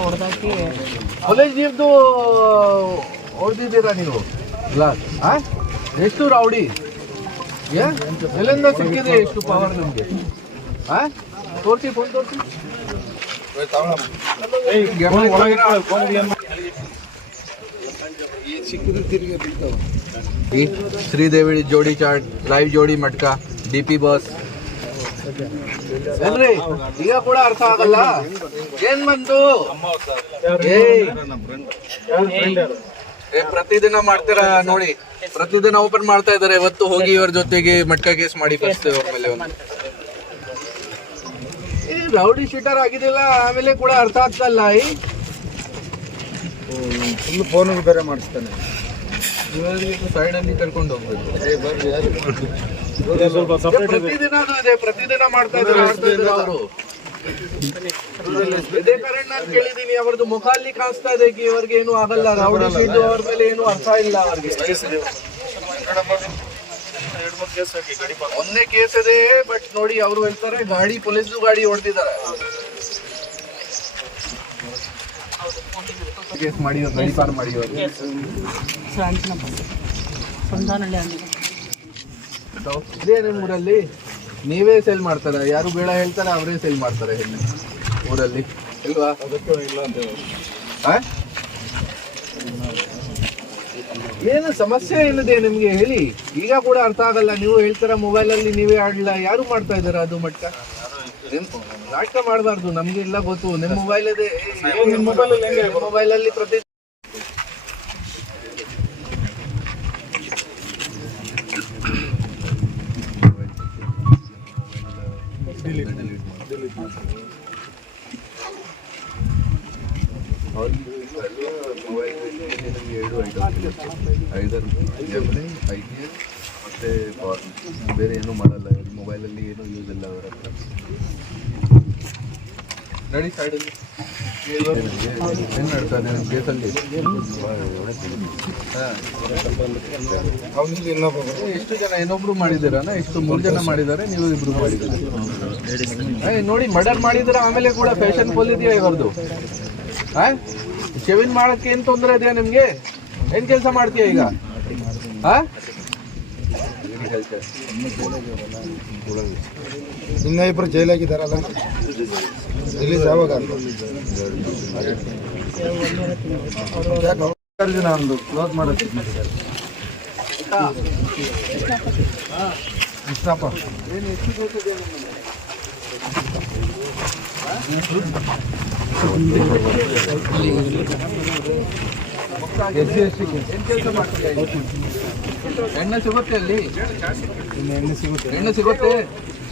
ಹೊಡೆದಾಕಿ college ನೀರ್ದು ಹೊಡೆದಿದ್ದೀರಾ ನೀವು glass ಆ ಎಷ್ಟು ರೌಡಿ ಏ ಎಲ್ಲಿಂದ ಸಿಕ್ಕಿದೆ ಎಷ್ಟು ಪವರ್ ನಿಮಗೆ ಆ ತೋರಿಸಿ ಫೋನ್ ತೋರಿಸಿ ಈ ಶ್ರೀದೇವಿ ಜೋಡಿ ಚಾಟ್ ಲೈವ್ ಜೋಡಿ ಮಟ್ಕ ಡಿ ಈಗ ಕೂಡ ಅರ್ಥ ಆಗಲ್ಲ? ಏನ್ ಬಂತು ಪ್ರತಿದಿನ ಮಾಡ್ತೀರಾ ನೋಡಿ. ಪ್ರತಿದಿನ ಓಪನ್ ಮಾಡ್ತಾ ಇದಾರೆ ಇವತ್ತು ಹೋಗಿ ಇವ್ರ ಜೊತೆಗೆ ಮಟ್ಕ ಕೇಸ್ ಮಾಡಿ ಫಸ್ಟ್ ಅವ್ರ ಮೇಲೆ ಒಂದು. ರೌಡಿ ಶೀಟರ್ ಆಗಿದಿಲ್ಲ ಆಮೇಲೆ ಕೂಡ ಅರ್ಥ ಆಗ್ತಲ್ಲ ಈ ಫುಲ್ ಫೋನ್ ಬೇರೆ ಮಾಡಿಸ್ತಾನೆ. ಸೈಡ್ ಅಲ್ಲಿ ಕರ್ಕೊಂಡು ಹೋಗ್ಬೇಕು. ಪ್ರತಿದಿನ ಅದು ಇದೆ ಪ್ರತಿದಿನ ಮಾಡ್ತಾ ಇದ್ದಾರೆ ಅವರು. ಇದೇ ಕಾರಣ ನಾನು ಕೇಳಿದೀನಿ ಅವ್ರದ್ದು ಮುಖ ಅಲ್ಲಿ ಕಾಣಿಸ್ತಾ ಇದೆ ಇವರಿಗೆ ಏನು ಆಗಲ್ಲ. ಅವ್ರ ಮೇಲೆ ಏನು ಅರ್ಥ ಇಲ್ಲ ಅವ್ರಿಗೆ. ಒಂದೇ ಕೇಸ್ ಇದೆ ಬಟ್ ನೋಡಿ ಅವರು ಹೇಳ್ತಾರೆ ಗಾಡಿ ಪೊಲೀಸ್ ಗಾಡಿ ಹೊಡೆದಿದ್ದಾರೆ ಕೇಸ್ ಮಾಡಿ ಗಾಡಿ ಪಾರ್ ಮಾಡಿ ಅವ್ರು. ಸಾಂತಿನ ಸಂಧಾನಹಳ್ಳಿ ಅಂದಿದೆ ಇದೇ ನಿಮ್ಮ ಊರಲ್ಲಿ? ನೀವೇ ಸೇಲ್ ಮಾಡ್ತಾರ? ಯಾರು ಬೇಡ ಹೇಳ್ತಾರ ಅವರೇ ಸೇಲ್ ಮಾಡ್ತಾರೆ ಹೆಣ್ಣು ಊರಲ್ಲಿ. ಇಲ್ವಾ? ಏನು ಸಮಸ್ಯೆ ಏನಿದೆ ನಿಮ್ಗೆ ಹೇಳಿ? ಈಗ ಕೂಡ ಅರ್ಥ ಆಗಲ್ಲ. ನೀವು ಹೇಳ್ತಾರ ಮೊಬೈಲ್ ಅಲ್ಲಿ ನೀವೇ ಆಡಲ್ಲ ಯಾರು ಮಾಡ್ತಾ ಇದಾರ ಅದು ಮಟ್ಟ? ನಾಟಕ ಮಾಡಬಾರ್ದು, ನಮ್ಗೆ ಎಲ್ಲ ಗೊತ್ತು. ನಿಮ್ಮ ಮೊಬೈಲ್ ಇದೆ ಮೊಬೈಲ್ ಅಲ್ಲಿ ಪ್ರತಿ ಎರಡು ಐದರ್ ಎಮ್ನೆ ಐ ಟಿ ಎಲ್ ಮತ್ತು ಬೇರೆ ಏನೂ ಮಾಡಲ್ಲ. ಮೊಬೈಲಲ್ಲಿ ಏನೂ ಯೂಸ್ ಇಲ್ಲ ಅವರ ಹತ್ರ. ನಡಿ ಸೈಡಲ್ಲಿ ಏನು ಅವನಿಗೆ ಇನ್ನೊಬ್ಬ ಎಷ್ಟು ಜನ ಇನ್ನೊಬ್ರು ಮಾಡಿದ್ದೀರನ ಇಷ್ಟು ಮೂರು ಜನ ಮಾಡಿದ್ದಾರೆ ನೀವು ಇಬ್ರು ಮಾಡಿದ್ದೀರಿ? ನೋಡಿ ಮರ್ಡರ್ ಮಾಡಿದ್ರೆ ಆಮೇಲೆ ಕೂಡ ಫ್ಯಾಷನ್ ಫುಲ್ ಇದೆಯಾ ಇವ್ರದ್ದು? ಹಾಂ ಶೇವಿಂಗ್ ಮಾಡಕ್ಕೆ ಏನ್ ತೊಂದರೆ ಇದೆಯಾ ನಿಮ್ಗೆ? ಏನ್ ಕೆಲಸ ಮಾಡ್ತೀಯ ಈಗ? ಆ? ಇನ್ನ ಇಬ್ರು ಜೈಲಾಗಿದ್ದಾರಲ್ಲ ರಿಲೀಸ್ ಯಾವಾಗ ಅಂತ ಯಾಕೆ ದಿನ ಒಂದು ಕ್ಲೋಸ್ ಮಾಡೋದು ಇಷ್ಟಪ್ಪ ಏನ್ ಎಷ್ಟು ಗೊತ್ತಿದೆ ನಿಮ್ಗೆ? ಎಸ್ ಸಿ ಎಸ್ ಟಿ ಕೆಲಸ? ಎಣ್ಣೆ ಸಿಗುತ್ತೆ ಅಲ್ಲಿ? ಎಣ್ಣೆ ಸಿಗುತ್ತೆ. ಎಣ್ಣೆ ಸಿಗುತ್ತೆ?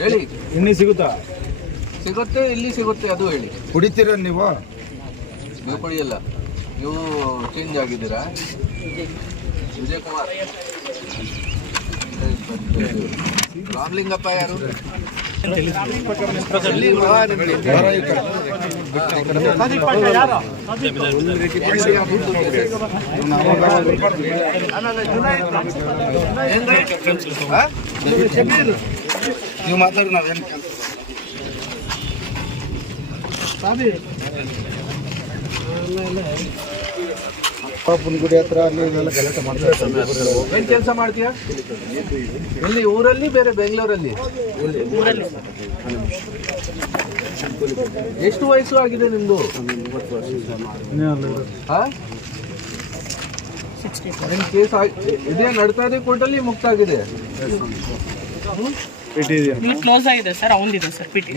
ಹೇಳಿ. ಎಣ್ಣೆ ಸಿಗುತ್ತಾ? ಸಿಗುತ್ತೆ ಇಲ್ಲಿ ಸಿಗುತ್ತೆ ಅದು ಹೇಳಿ. ಕುಡಿತೀರ ನೀವು? ನೀವು ಕುಡಿಯಲ್ಲ. ನೀವು ಚೇಂಜ್ ಆಗಿದ್ದೀರಾ? ವಿಜಯ್ ಕುಮಾರ್ ರಾಮಲಿಂಗಪ್ಪ ಯಾರು? నువ్వు మాట్లాడున్నావు సాబీ ಪಾಪನ ಗುಡಿ ಹತ್ರ ಅಲ್ಲಿ ಇಲ್ಲೆಲ್ಲ ಗಲಾಟೆ ಮಾಡ್ತಾ ಇರ್ತಾರೆ ಏನ್ ಕೆಲಸ ಮಾಡ್ತೀಯಾ? ಇಲ್ಲಿ ಊರಲ್ಲಿ ಬೇರೆ ಬೆಂಗಳೂರಲ್ಲಿ? ಎಷ್ಟು ವಯಸ್ಸು ಆಗಿದೆ ನಿಮ್ದು? ಹಾ? ನಿಮ್ ಕೇಸ್ ಇದೇ ನಡ್ತಾ ಇದೆ ಕೋರ್ಟಲ್ಲಿ ಮುಕ್ತ ಆಗಿದೆ? ಕ್ಲೋಸ್ ಆಗಿದೆ ಸರ್ ಅವನಿದೆ ಸರ್ ಪಿಟಿ